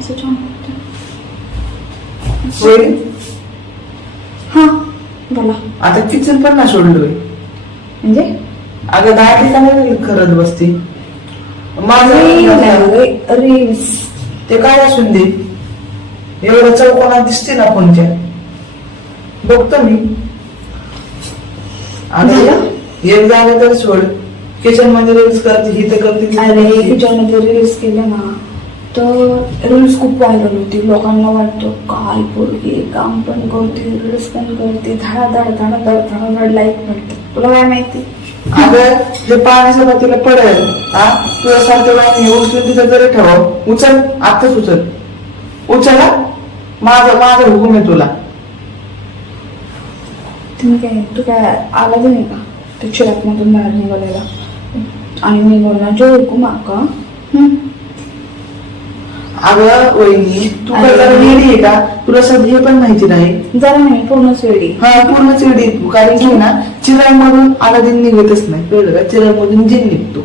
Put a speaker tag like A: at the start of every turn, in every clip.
A: छान वाटतं
B: होय
A: हा बोला.
B: आता किचन पण ना सोडलोय
A: म्हणजे?
B: अगं दहा ठिकाणी खरंच बसती. माझं
A: रील्स
B: ते काय असून दे? एवढं चौकोनात दिसते ना फोनच्या बघतो मी. आणि? एक जागा तर सोड. किचनमध्ये रील्स करते ही तर करते
A: अरे
B: करते.
A: तिच्यामध्ये रील्स केले ना. तर रील्स खूप व्हायरल होती. लोकांना वाटतं काय पोरगी काम पण करते रील्स पण करते. धडाधड धडाधड धडाधड लाईक मिळते तुला काय माहिती?
B: अगं जे पाण्यासोबत तिला पडेल. हा? तुला सारखं नाही उचलून तिथं जरी ठेव उचल आताच उचल. उचल हा? माझा माझा हुकूम आहे तुला.
A: तुम्ही काय तू काय आला तर नाही का? ते चिरात मधून बाहेर निघालेला. आणि मी बोलणार जो हुकूम आका
B: अगं वहिनी तू काय. जरा वेडी आहे का? तुला सध्या हे पण माहिती नाही.
A: जरा नाही पूर्णच वेळी
B: हा पूर्णच वेडी. आहे तू कारण की ना चिराई मधून आलादीन निघतच नाही. कळलं का? चिराई मधून जिन निघतो.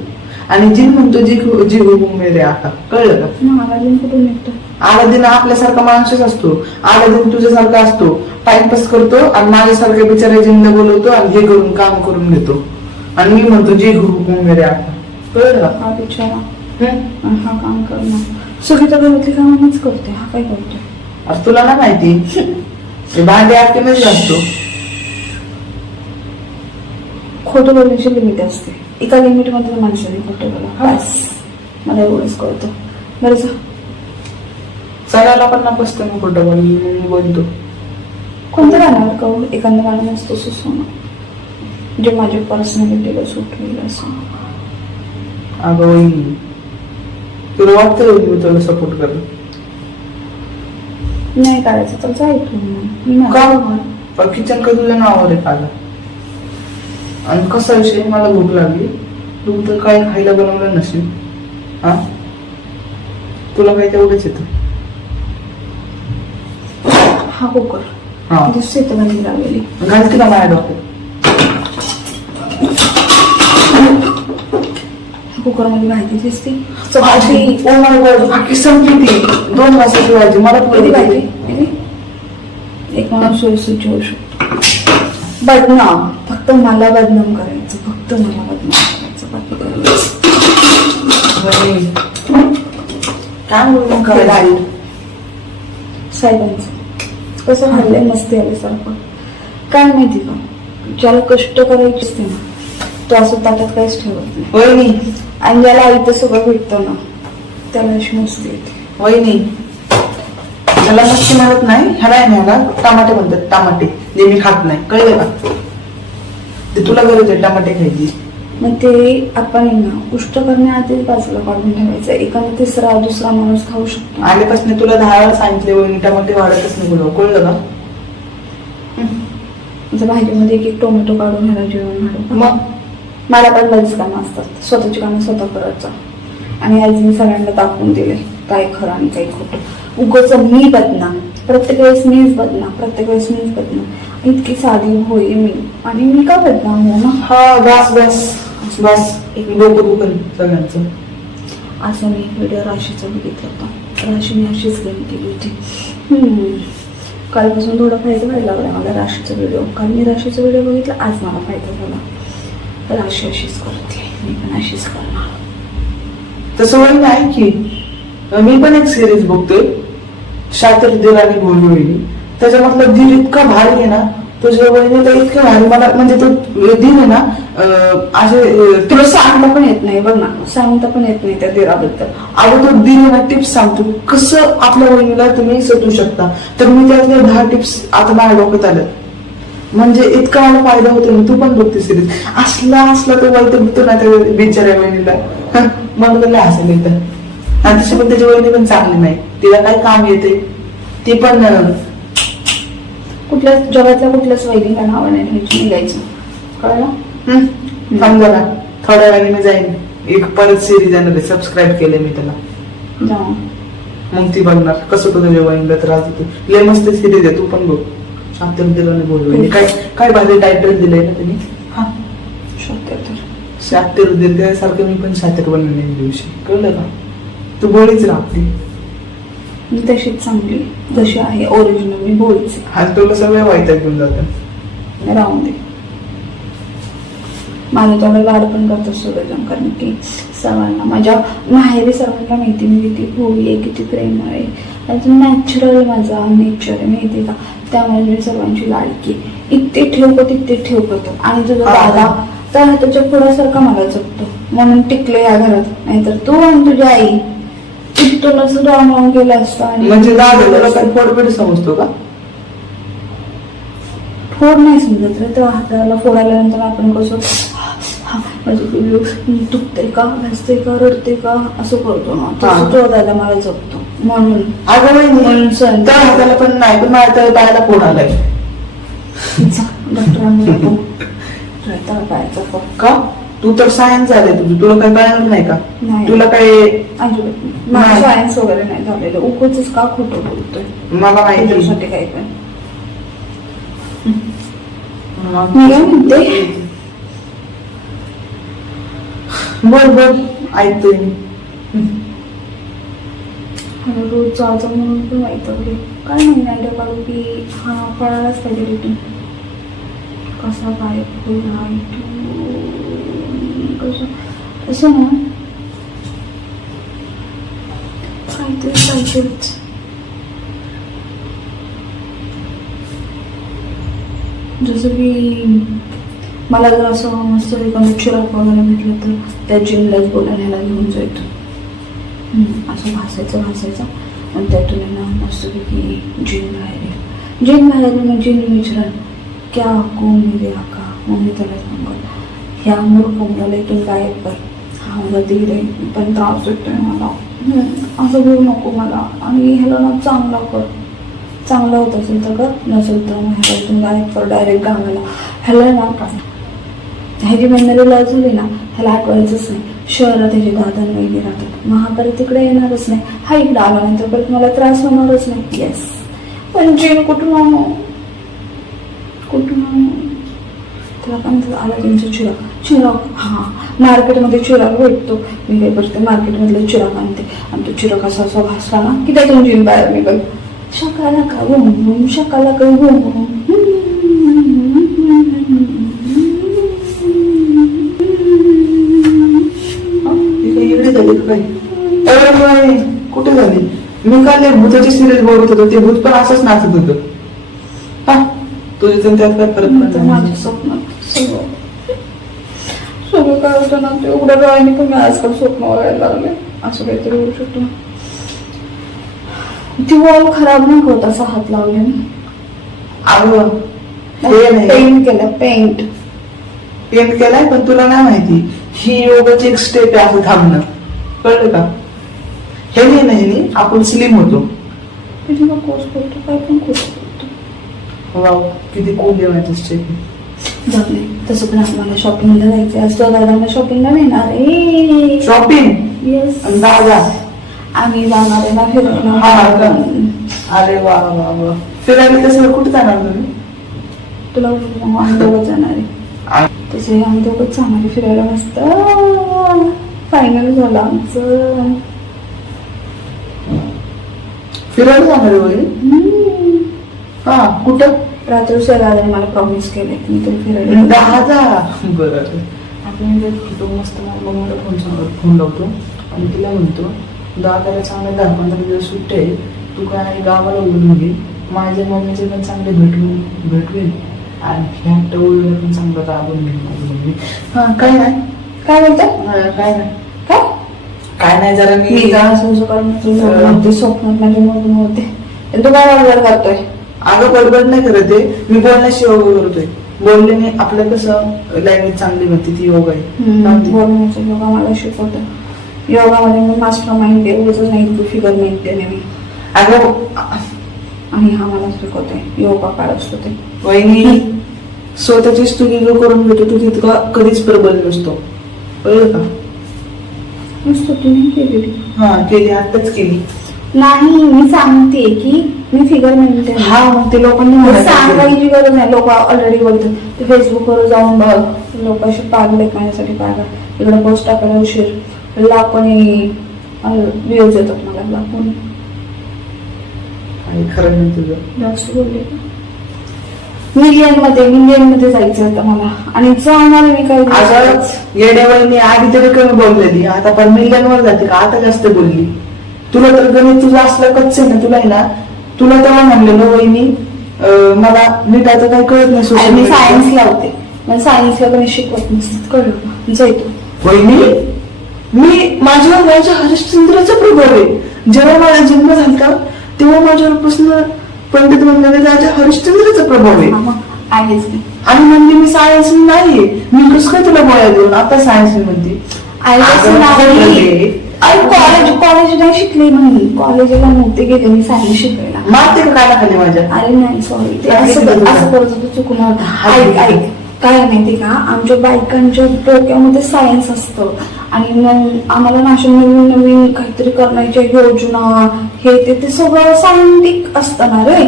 B: आणि जिन म्हणतो जी जी मेरे आका कळलं का?
A: मला दिन कुठून निघतो?
B: आलादीन आपल्यासारखा माणूसच असतो. आलादीन तुझ्यासारखा असतो. टाइमपास करतो आणि माझ्यासारख्या बिचाऱ्या जिंदा बोलवतो आणि हे करून काम करून घेतो. आणि मी म्हणतो जी हुकूम मेरे आका कळलं का?
A: हा बिचारा. हा? काम करणं सगळी तर घरातली कामच करते. हा काय करतो?
B: आता तुला ना माहिती? हे भांडे आखीनच असतो.
A: खोटं बोलण्याची लिमिट असते. एका लिमिटमध्ये माणसाने खोटं बोला.
B: हा.
A: बस. मला एवढंच कळतं. बरं जा.
B: सगळ्या लोकांना पसतं ना खोटं बोल मी बोलतो.
A: कोणतं गाण्यावर कळू एखादं गाणं नसतं सुचवणं जे माझ्या पर्सनॅलिटीला सूट होईल असं.
B: अगं वहिनी. तुला वाटतं वहिनी मी तुला सपोर्ट करेन?
A: नाही करायचं तर जायचं मी नाही.
B: का पण किचन का तुझ्या नावावर आहे काला आणि कसा विषय? मला भूक लागली. तू तर काय खायला बनवलं नसेल हा? तुला काय तेवढंच येतं.
A: हा कुकर
B: हा.
A: दिसते तर म्हणजे लावलेली.
B: घालते का माझ्या डोक्यात.
A: कुकरमध्ये भाजी दिसते.
B: भाजी. ओ माय गॉड बाकी संपली ती. दोन वासाची भाजी. मला
A: भाजी? किती? एक माणूस सोयीसुची होऊ शकतो. बदनाम. फक्त मला बदनाम करायचं. फक्त मला बदनाम करायचं. बाकी नाही.
B: काय म्हणून करायचं?
A: साहेबांचं. कसं हल्लंय? मस्ती आल्यासारखं काय माहिती का? ज्याला कष्ट करायचे असते ना तो असं ताटात काहीच ठेवत नाही.
B: वहिनी.
A: आणि ज्याला आईचं सगळं भेटतं ना त्याला अशी मस्ती येते.
B: वहिनी. ह्याला मच्छी मिळत नाही. ह्याला आहे ना ह्याला टमाटे म्हणतात टमाटे. जे मी खात नाही. कळलं का? ते तुला गरज आहे टमाटे खायची.
A: मग ते आपण आहे ना उष्ट करण्याआधीच बाजूला काढून ठेवायचं. एखादा तिसरा दुसरा माणूस खाऊ शकतो.
B: आल्यापासून तुला दहा वेळा सांगितले वहिनी टमाटे वाढतच नाही बोलव कळलं का?
A: जर भाजीमध्ये एक एक टोमॅटो काढून ह्याला जेवण घालू
B: मग?
A: मला पण बरीच कामं असतात. स्वतःची कामं स्वतः करायचं. आणि आईने सगळ्यांना दाखवून दिले काय खरं आणि काय खोटं. उगाच मी बदनाम. प्रत्येक वेळेस मीच बदनाम. प्रत्येक वेळेस मीच बदनाम. इतकी साधी होई मी. आणि मी का बदनाम हो ना?
B: हा बस बस. बस. एक डोकं सगळ्यांचं.
A: असं मी व्हिडिओ राशीचा बघितला होता. राशीने अशीच गेम केली होती. कालपासून थोडा फायदा व्हायला लागला मला राशीचा व्हिडिओ काल मी राशीचा व्हिडिओ बघितला आज मला फायदा झाला. राशी अशीच करते मी पण अशीच करणार.
B: तसं वहिनी आहे की? मी पण एक सिरीज बघतोय. शातिर दिल आणि बोलू वहिनी त्याच्यामधलं दिल इतका भारी आहे ना तुझ्या वहिनी तर इतकं भारी मला म्हणजे तो दिन आहे ना अं, असे
A: तुला सांगता पण येत नाही बघ ना. सांगता पण येत नाही त्या दिराबद्दल
B: अगं तो दिल ना टिप्स सांगतो. कसं आपल्या वहिनीला तुम्ही सतू शकता. तर मी त्यातल्या दहा टिप्स आता माझ्या डोक्यात आलं. म्हणजे इतका मला फायदा होतो ना तू पण बघते सिरीज असला असला तो वाईट होतो ना त्या बिचाऱ्या वहिनीला मग त्याला हसायला येतं. आणि तशी पण त्याची वहिनी पण चांगली नाही. तिला काय काम येते ती पण अं,
A: कुठल्या जगातल्या कुठल्याच वैदिका नाव नाही घ्यायचं निघायचं. कळलं?
B: हं, थांब जरा. थोड्या वेळाने मी जाईन. एक परत सिरीज येणार सबस्क्राईब केले मी त्याला. मग ती बघणार. कसं तुझ्या वहिनीला त्रास देतो. लय मस्त सिरीज आहे तू पण बघ. शांतम दिलं बोलू काय काय भारी टायटल दिलंय ना त्यांनी? हा
A: शक्य तर.
B: शातिर दिल त्यासारखं मी पण शातिर बनवले दिवशी. कळलं का? तू बळीच राहते
A: मी तशीच चांगली जशी आहे ओरिजिनल मी बोलते
B: हा तुला सगळं वाईट घेऊन जातं.
A: राहून दे. माझं तेवढं लाड पण करतो सूर्यजन कारण की सर्वांना माझ्या माहेरी सर्वांना माहिती मी किती भोळी आहे किती प्रेम आहे. नॅचरल माझा नेचर आहे माहिती का? त्यामुळे मी सर्वांची लाडकी. इथे ठेवतो तिथे ठेवतो आणि तुझा. दादा तर त्याच्या पुढ्यासारखा मला जपतो. म्हणून टिकले या घरात. नाहीतर तू आणि तुझी आई. तुला सुद्धा राम केलं असतं आणि
B: म्हणजे दादा फोडबिड समजतो का?
A: फोड नाही समजत रे. तेव्हा हाताला फोड आल्यानंतर आपण कसं हा, म्हणजे दुखते का भासते का रडते का असं करतो ना. तसं. तो दादा मला जपतो. म्हणून.
B: अगं
A: म्हणून
B: वहिनी. त्या हाताला पण नाही पण माझ्या त्या पायाला फोड आलाय?
A: डॉक्टरांनी
B: का? तू तर सायन्स झाले तुझं तुला काही कळणार नाही का?
A: नाही.
B: तुला काही
A: अजिबात नाही. सायन्स वगैरे नाही झालेलं. उगाच का खोटं बोलतोय?
B: मला माहिती.
A: तुझ्यासाठी काही पण.
B: मग-
A: मी काय म्हणते?
B: बर बर. ऐकतोय मी.
A: मला रोज जायचं म्हणून पण वगैरे काय नाही आयडिया काढू की हा पळायलाच पाहिजे रिटून कसा काय पुन्हा कसं असं ना? काहीतरी पाहिजेच जसं की मला जर असं मस्त एखादं चिराक वगैरे भेटलं तर त्या जिमलाच बोलायला घेऊन जायचं. असं भासायचं भासायचं. आणि त्यातून आहे ना मस्तपैकी जिन बाहेर येईल जिन बाहेर येऊन जिन विचारा क्या कोण मेरे आका? मग मी त्याला सांगल ह्या मूर्ख मुलाला इथून गायब कर. हा माझा धीर आहे पण त्रास आहे मला. असं घेऊ नको मला. आणि ह्याला ना चांगला कर. चांगला होत असेल तर कर नसेल तर मग ह्याला इथून गायब कर डायरेक्ट गावाला. ह्याला ना काय ह्याची मेमरी लॉस झाली ना ह्याला आठवायचंच नाही. शहरात त्याचे दादा वगैरे राहतात. मग परत तिकडे येणारच नाही. हा इकडे आल्यानंतर परत मला त्रास होणारच नाही. येस पण जेन कुठून आणू कुठून आणू त्याला पण आला तुमचा चिराग. चिराग हा. मार्केटमध्ये चिराग भेटतो. मी काय करते? मार्केटमधले चिराग आणते. आणि तो चिराग असा असा भासला ना की त्यातून जिन बाहेर निघल. शकाला का घुम शकाला का
B: घुम काही अरे बाई, कुठे झाली? मी काल भूताची सिरियल बघत होतो ते भूत पण असंच नाचत होतं. हा तर त्यात काय पडला
A: माझ्या स्वप्नात सगळं काय होतं ना ते एवढ्या डोळ्यांनी पण मी आजकाल स्वप्न वगायला लागले. असं काहीतरी होऊ शकतो. ती वॉल खराब नाही होत असा हात लावल्याने?
B: नाही.
A: पेंट केलं पेंट
B: पेंट केलाय पण तुला नाही माहिती. ही योगाची एक स्टेप आहे असं थांबणं. कळलं का? हे नाही नाही आपण स्लिम होतो.
A: किती कोर्स करतो? काय पण कोर्स करतो.
B: वाव किती कोल देवायची स्टेप
A: जाऊ दे तसं पण आम्हाला शॉपिंगला जायचं आहे असं दादांना शॉपिंगला नेणार आहे.
B: शॉपिंग
A: येस
B: दादा?
A: आम्ही जाणार आहे ना
B: हा, का? अरे वा वा वा. फिरायला कसं कुठे जाणार तुम्ही?
A: तुला मग आम्ही दोघं जाणार आहे. तसे आम्ही दोघंच जाणार आहे. फिरायला मस्त. फायनल झालं आमचं.
B: फिरायला जाणार?
A: हम्म.
B: हा कुठं?
A: रात्री दादाने मला प्रॉमिस केले की मी तुला फिरायला
B: दहा बरं आपण जे फोटो मस्त मम्मीला फोन सांगत फोन लावतो आणि तिला म्हणतो दादाला चांगले दहा पंधरा दिवस सुट्टे आहे तू काय गावाला बोलून घे माझ्या मम्मीचे पण चांगले भेटून भेटवेल आणि फ्लॅट ओळीला पण चांगलं राबून घेईन माझी मम्मी. हा काय नाही.
A: काय
B: हा, काय नाही.
A: काय
B: नाही जरा
A: मी होते स्वप्नात माझ्या मधून होते तू काय ऑर्डर करतोय?
B: अगं बडबड नाही करत आहे. मी बोलण्याशी योग करतोय. बोलल्याने आपलं कसं लँग्वेज चांगली म्हणते ती योग आहे.
A: बोलण्याचा योगा मला शिकवतो. योगामध्ये मी मास्टर माइंड आहे नाही तू फिगर मेंटेन आहे मी
B: अगं
A: आणि हा मला शिकवते योगा काळ असतो ते.
B: वहिनी स्वतःची स्तुती जो करून घेतो तो तितका कधीच प्रबल नसतो. कळलं का?
A: नुसतं तू नाही केलेली.
B: हा केली आताच केली.
A: नाही मी सांगते की मी फिगर मेंटेन
B: हा मग ते लोकांनी म्हणायचं.
A: सांगायची गरज नाही. लोक ऑलरेडी बोलतात. ते फेसबुकवर जाऊन बघ. लोक असे पागले माझ्यासाठी पागल. इकडे पोस्ट टाकायला उशीर. लाखोनी व्ह्यूज येतात मला. लाखोनी.
B: आणि खरं नाही तुझं
A: जास्त बोलले का मिलियनमध्ये मिलियनमध्ये जायचं होतं मला. आणि जाणार मी काय
B: अगं येड्यावळीने आधी तरी कमी बोललेली. आता पण मिलियन वर जाते का? आता जास्त बोलली. तुला तर गणित तुझं असलं कच्च ना तुला आहे ना? तुला तेव्हा म्हणलेलं वहिनी अं, मला नीट आता काही कळत नाही
A: आणि मी. सायन्स लावते मला सायन्सला पण शिकवत नसतात कळलं का जाय तू
B: वहिनी मी? माझ्यावर माझ्या हरिश्चंद्राचा प्रभाव आहे. जेव्हा माझा जन्म झाला तेव्हा माझ्यावर प्रश्न पंडित म्हणलेले राजा हरिश्चंद्राचा प्रभाव आहे.
A: आहेच
B: आणि म्हणजे मी सायन्स नाहीये. मी कसं काय तुला बोलायला देऊन आता सायन्स म्हणते. अगं,
A: नाही.
B: नाही.
A: कॉलेज कॉलेज नाही शिकले मी. कॉलेजला नव्हते गेले मी सायन्स शिकायला.
B: मारते का काना खाली माझ्या.
A: अरे नाही सॉरी ते
B: नाही,
A: असं
B: नाही, नाही.
A: असं करत होतं चुकून होतं. ऐक ऐक. काय माहिती का? आमच्या बायकांच्या डोक्यामध्ये सायन्स असतं. आणि मग आम्हाला ना अशा नवीन नवीन काहीतरी करण्याच्या योजना हे ते ते सगळं सायंटिक असतं ना रे.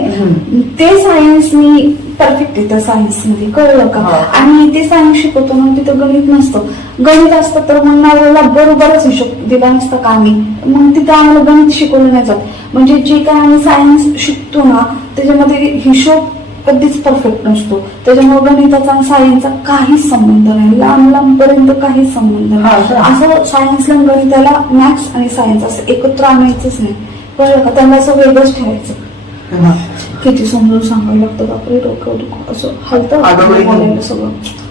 A: ते सायन्स मी परफेक्ट त्या सायन्समध्ये कळलं का. आणि ते सायन्स शिकवतो ना तिथं गणित नसतं. गणित असतं तर मग नवऱ्याला बरोबरच हिशोब दिला नसता का आम्ही? मग तिथं आम्हाला गणित शिकवलं नाही जात. म्हणजे जे काय आम्ही सायन्स शिकतो ना त्याच्यामध्ये हिशोब कधीच परफेक्ट नसतो. त्याच्यामुळे गणिताचा आणि सायन्सचा काहीच संबंध नाही. लांब लांब पर्यंत काहीच संबंध
B: हा
A: नाही? असं सायन्सला गणिताला मॅथ्स आणि सायन्स असं एकत्र आणायचंच नाही. कळलं का? त्यांना असं वेगळंच ठेवायचं. किती समजून सांगायला लागतं बापरे डोकं दुखं. असं हलतं. बोलायला सगळं.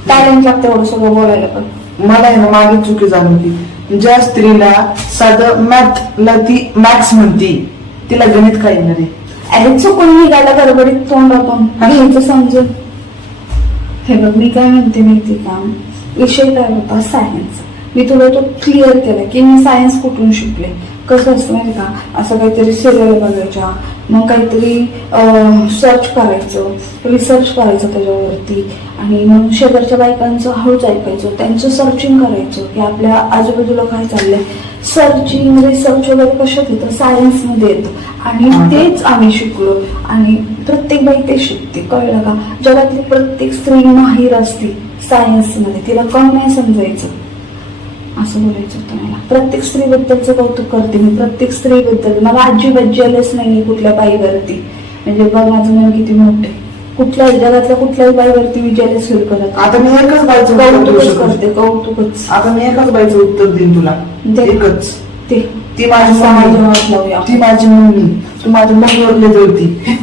A: टॅलेंट लागतं एवढं सगळं बोलायला पण.
B: मला आहे ना मागे चुकी जाणवती ज्या स्त्रीला साधं मॅथला ती मॅथ्स म्हणती तिला गणित काय येणार आहे
A: अरे चुकून निघाला गडबडीत तोंडातून. घ्यायचं समजून. हे बघ मी काय म्हणते माहिती का? विषय काय होता? सायन्स मी तुला तो क्लिअर केला की मी सायन्स कुठून शिकले? कसं असतं माहिती का? असं काहीतरी सिरियल बघायच्या मग काहीतरी सर्च करायचं रिसर्च करायचं त्याच्यावरती. आणि मग शेजारच्या बायकांचं हळूच ऐकायचं त्यांचं सर्चिंग करायचं की आपल्या आजूबाजूला काय चाललंय. सर्चिंग रिसर्च वगैरे कशात येतं? सायन्समध्ये येतं. आणि. तेच आम्ही शिकलो. आणि प्रत्येक बाई ते शिकते. कळलं का? जगातली प्रत्येक स्त्री माहीर असते सायन्समध्ये तिला कम नाही समजायचं. असं बोलायचं होतं मला. प्रत्येक स्त्रीबद्दलचं कौतुक करते मी. प्रत्येक स्त्रीबद्दल. मला अजिबात जेलच नाही कुठल्या बाईवरती. म्हणजे बघ माझं मन किती मोठं आहे. कुठल्याही जगातल्या कुठल्याही बाईवरती जेलस फील करत
B: आता मी एकच बाईचं उत्तर देऊ
A: कौतुकच
B: शकतो.
A: करते कौतुकच.
B: आता मी एकाच बाईचं उत्तर देईन तुला.
A: दे.
B: एकच.
A: ते
B: ती माझी मम्मी.
A: लावूया.
B: ती माझी मम्मी. तू माझ्या मम्मीवर जळती.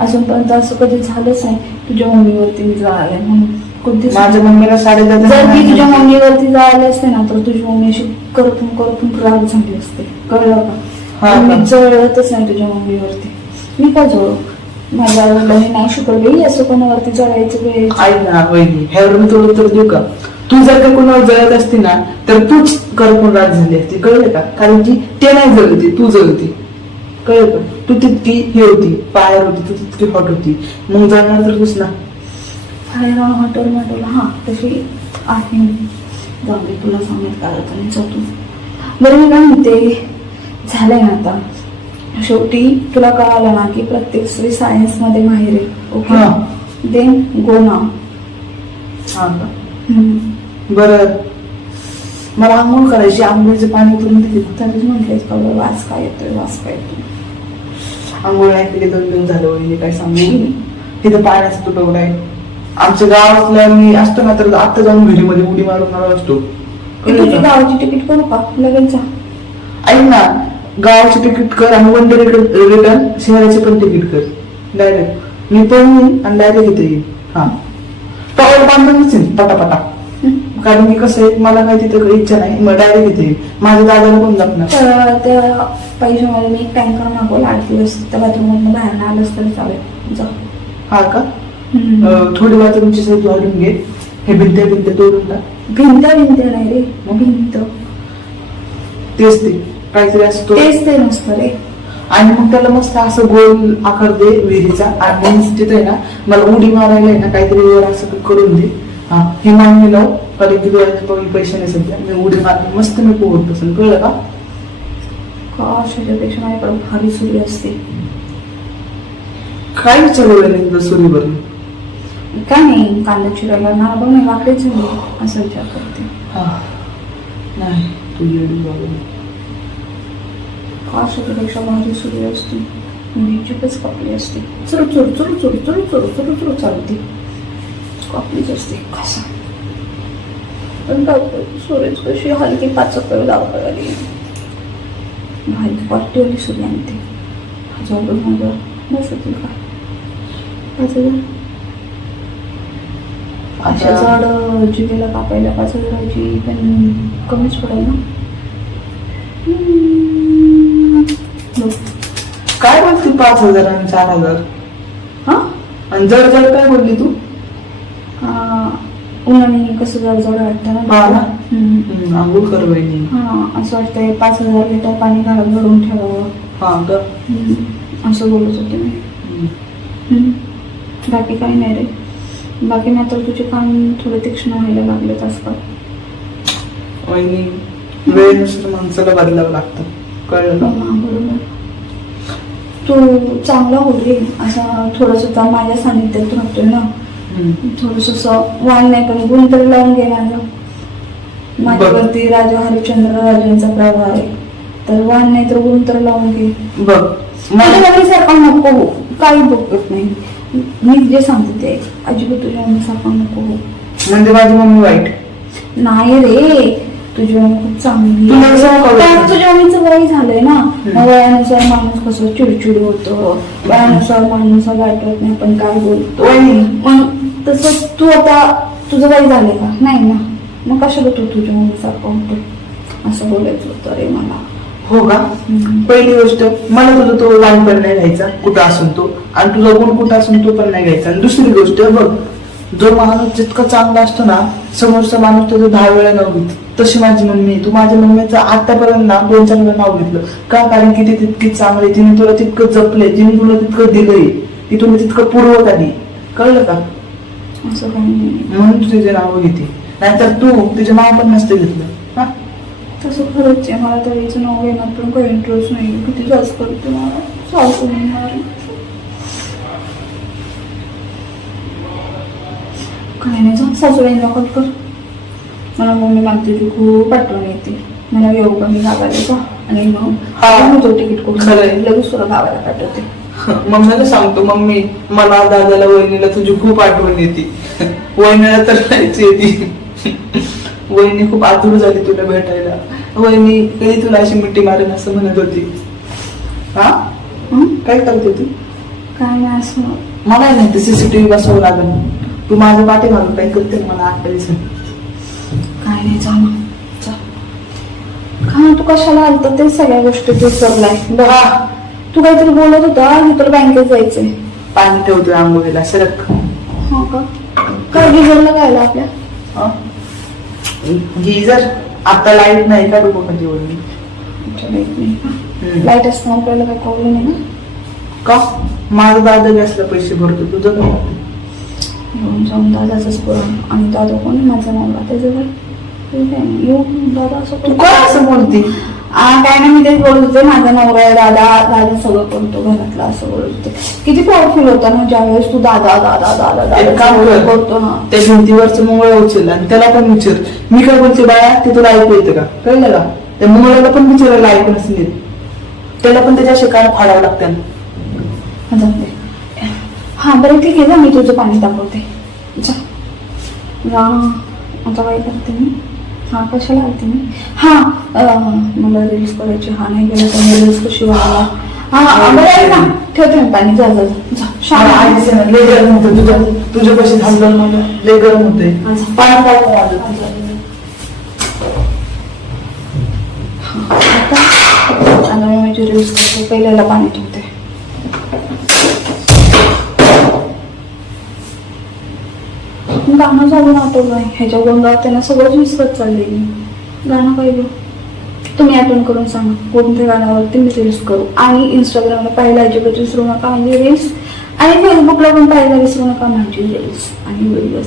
A: अजूनपर्यंत असं कधी झालंच नाही. तुझ्या मम्मीवरती मी जळाले म्हणून.
B: माझ्या मम्मीला साडे
A: जर मी तुझ्या मम्मीवरती जायला असते ना तर तुझी मम्मी अशी करतून करतून राग झाली असते. कळलं
B: हा
A: का
B: का?
A: मी जळतच नाही तुझ्या मम्मीवरती. मी का जळू? माझ्या वडिलांनी नाही शिकवलं असं कोणावरती जळायचं वेळ
B: आई ना वहिनी ह्यावर मी तुला उत्तर देऊ का? तू जर का कोणावर जळत असती ना तर तूच करपून राज झाली असती कळलं का? कारण की ते नाही जळते तू जळते कळलं का? तू तितकी हे होती पायर होती तू तितकी हॉट होती. मग जाणार तर तूच ना?
A: बाहेर हॉटेल मॅटोला हा तशी आहे. मी. जाऊ दे तुला सांगेल काय होतं नाही जाऊ बरं मी काय म्हणते? झालंय ना आता. शेवटी तुला कळालं ना की प्रत्येक स्त्री सायन्समध्ये माहिर आहे. ओके देन गो ना
B: हा का? बरं. मला आंघोळ करायची आंघोळीचं पाणी तुला किती
A: तरीच म्हटलंय का बरं, वास काय येतोय वास काय येतोय?
B: आंघोळ नाही केली दोन दिवस झालं वहिनी काय सांगू? तिथं पाण्याचा तुटवडा आहे. आमच्या गावातल्या मी असतो ना तर आता जाऊन विहिरीमध्ये उडी मारून आलो असतो.
A: तुझी गावाची तिकीट करू का? लगेच जा.
B: ऐक ना गावाचे तिकीट कर आणि वन डे रिटर्न शहराचे पण तिकीट कर. डायरेक्ट मी पण येईन आणि डायरेक्ट इथे येईन. हा. टॉवर बांधूनच येईन पटापटा. कारण की कसं आहे मला काही तिथं इच्छा नाही मग डायरेक्ट इथे येईन. माझ्या दादाला पण जपणार
A: तर त्या पैशामध्ये मी एक टँकर मागवला आठ दिवस त्या बाथरूम बाहेर आलंच तरी चालेल. जा.
B: हा का? थोडी बाथरूमची साईज वाढून घे. हे भिंत्या भिंत्या तोडून टाक.
A: भिंत भिंत नाही रे भिंत.
B: तेच ते. काहीतरी असतो.
A: तेच ते नसतं रे.
B: आणि मग त्याला मस्त असं गोल आकार दे विहिरीचा. आणि तिथे आहे ना मला उडी मारायला आहे ना काहीतरी वर असं करून दे. हा हे मान्य लाव कारण की डोळ्याचे पैसे नाही सध्या. मी उडी मारली मस्त मी पोहत बसून. कळलं का?
A: का त्याच्यापेक्षा माझ्याकडे भारी सुरी असते.
B: काय विचारलं नाही तुला सुरीवर?
A: काय नाही कांदा चिरायला ना बघ नाही वाकडेच असं विचार करते.
B: हा. नाही तू येडी बाबा.
A: का त्याच्यापेक्षा भारी सुरी असते. जीपच कॉपली असते. चुरू चुरू चुरू चुरू चुरू चुरू चुरू चुरू चालते. कॉपलीच असते. कसा? पण धावपळ सूरज कशी हलकी पाचक धावपळ आली भाई पाठवली सूर्य आणते. हजार हजार बस होतील का? पाच हजार. अशा झाड जिवेला कापायला पाच हजाराची पण कमीच पडेल ना.
B: काय बोलती पाच हजार आणि चार हजार?
A: हा?
B: आणि जड जड काय बोलली तू?
A: उन्हाने कसं जड जड वाटतं
B: हा ना?
A: हम्म.
B: हम्म, आंघोळ कर वहिनी.
A: हा असं वाटतंय पाच हजार लिटर पाणी घालून भरून ठेवावं.
B: हा ग
A: हम्म. असं बोलत होते मी.
B: हम्म.
A: हम्म. बाकी काही नाही रे. बाकी मात्र तुझे कान थोडे तीक्ष्ण व्हायला लागलेत आजकाल.
B: वहिनी वेळेनुसार माणसाला बदलावं लागतं. कळलं ना
A: तू चांगला हो रे असा थोडस माझ्या सानिध्यात राहतोय ना. थोडस असं वाण नाही पण गुण तरी लावून घे माझं माझ्यावरती राजा हरिश्चंद्र राजांचा प्रभाव आहे. तर वाण नाही तर गुण तर लावून घे.
B: बघ मला
A: माझ्या सारखा नको हो. काही बघत नाही. मी जे सांगते ते अजिबात तुझ्या सारखा नको हो.
B: म्हणजे माझी मम्मी वाईट?
A: नाही रे. तुझी मम्मी खूप चांगली
B: तुला. कसं कळलं?
A: कारण तुझ्या मम्मीचं वय झालंय ना. मग वयानुसार माणूस कसं चिडचिड होतो. वयानुसार माणूस वाटत नाही पण काय बोलतो.
B: वहिनी.
A: मग तसं तू आता तुझं वय झालंय का? नाही ना. मग कशाला तू तुझ्या मम्मीसारखं होतो असं बोलायचं होतं रे मला.
B: हो का?
A: हम्म.
B: पहिली गोष्ट मला तुझा तो वाईट पण नाही घ्यायचा. कुठं असून तो. आणि तुझा गुण कुठं असून तो पण नाही घ्यायचा. आणि दुसरी गोष्ट बघ जो माणूस जितका चांगला असतो ना समोरचा माणूस त्याचं दहा वेळा नाव घेत. तशी माझी मम्मी. तू माझ्या मम्मीचं आतापर्यंत ना दोन चार वेळा नाव घेतलं. का? कारण की ती तितकी चांगली तिने तुला तितकं जपलंय. तिने तुला तितकं दिलंय. ती तुला तितकं पुरवत आली कळलं का?
A: असं काही नाही.
B: म्हणून तू तिचे नाव घेते. नाहीतर तू तिचे नाव पण नसते घेतलं. हा?
A: तसं खरंच आहे. मला तर याचं नाव घेण्यात पण काही इंटरेस्ट नाही किती जास्त करते मला. सासू म्हणणार काय नाही जाऊ सासूबाईंना कॉल कर. मला मम्मी मागते तुझी खूप आठवण येते. मला येऊ का? मी गावाला जा. आणि मग
B: हा.
A: तो तिकीट करून. लगेच तुला गावाला पाठवते.
B: मम्मीला सांगतो मम्मी मला दादाला वहिनीला तुझी खूप आठवण येते. वहिनीला तर नाहीच येते. वहिनी खूप आतुर झाली तुला भेटायला. वहिनी कधी तुला अशी मिठी मारेन असं म्हणत होती? हा? काय करत होती?
A: काय नाही असं.
B: मला नाही ते सीसीटीव्ही बसवावं लागेल. तू माझ्या पाठीमागं काय करते मला आठवायचं
A: काय नाही जा ना. जा. तू कशाला आलत? ते सगळ्या गोष्टी विसरलाय बघा. तू काहीतरी बोलत होता मी तर बँकेत जायचंय.
B: पाणी ठेवतोय आंघोळीला सरक.
A: हो का? काय गिझरला गायला आपल्या?
B: गिझर आता लाइट नाही का डोकं कधी हम्म.
A: लाइट असताना आपल्याला काही प्रॉब्लेम आहे ना?
B: का? माझा दादा गॅसला पैसे भरतो तुझं काय?
A: येऊन जाऊन दादाचाच पुरण आणि दादा कोण? माझा नवरा त्याच्यावर? ठीक आहे ना. येऊ दादा असं
B: तू. काय असं बोलती?
A: आ, काय नाही मी तेच बोलत होते. माझा नवरा दादा दादा सगळं करतो घरातलं असं बोलत होते. किती प्राऊड फील होता ना ज्यावेळेस तू दादा दादा दादा दादा
B: काम
A: करतो ना.
B: त्या भिंतीवरचं मुंगळ उचल आणि त्याला पण विचार. मी काय बोलते बाळा ते तुला ऐकू येतं का? कळलं का? त्या मुंगळाला पण विचारायला ऐकू नसेल येत. त्याला पण त्याच्या शिकायला फाडावं लागतं.
A: हा बरं ठीक आहे. जा मी तुझं पाणी जा आता काय करते मी हा कशाला आलते मी हा अं, मला रील्स करायची हा नाही गेलं तर मी रील्स कशी व्हायला हा हा, बरं आहे ना ठेवते मी पाणी जा जा जा. जा
B: मला
A: शाळा
B: आधीच आहे ना, लय गरम होतं तुझ्या तुझ्या पैसे थांबलं मला लय गरम होतंय
A: अच्छा.
B: पाणी काय माझं
A: आता मी माझी रील्स करते पहिल्याला पाणी ठेवते गाणं झालं आठवलं नाही ह्याच्या गोंधळात त्यांना सगळंच विसरत चालले मी गाणं पाहिलं. तुम्ही आठवण करून सांगा कोणत्या गाण्यावरती मी रील्स करू? आणि इंस्टाग्रामला पाहायला अजिबात विसरू नका म्हणजे माझी रील्स आणि फेसबुकला पण पाहायला विसरू नका म्हणजे माझी रील्स आणि व्हिडिओज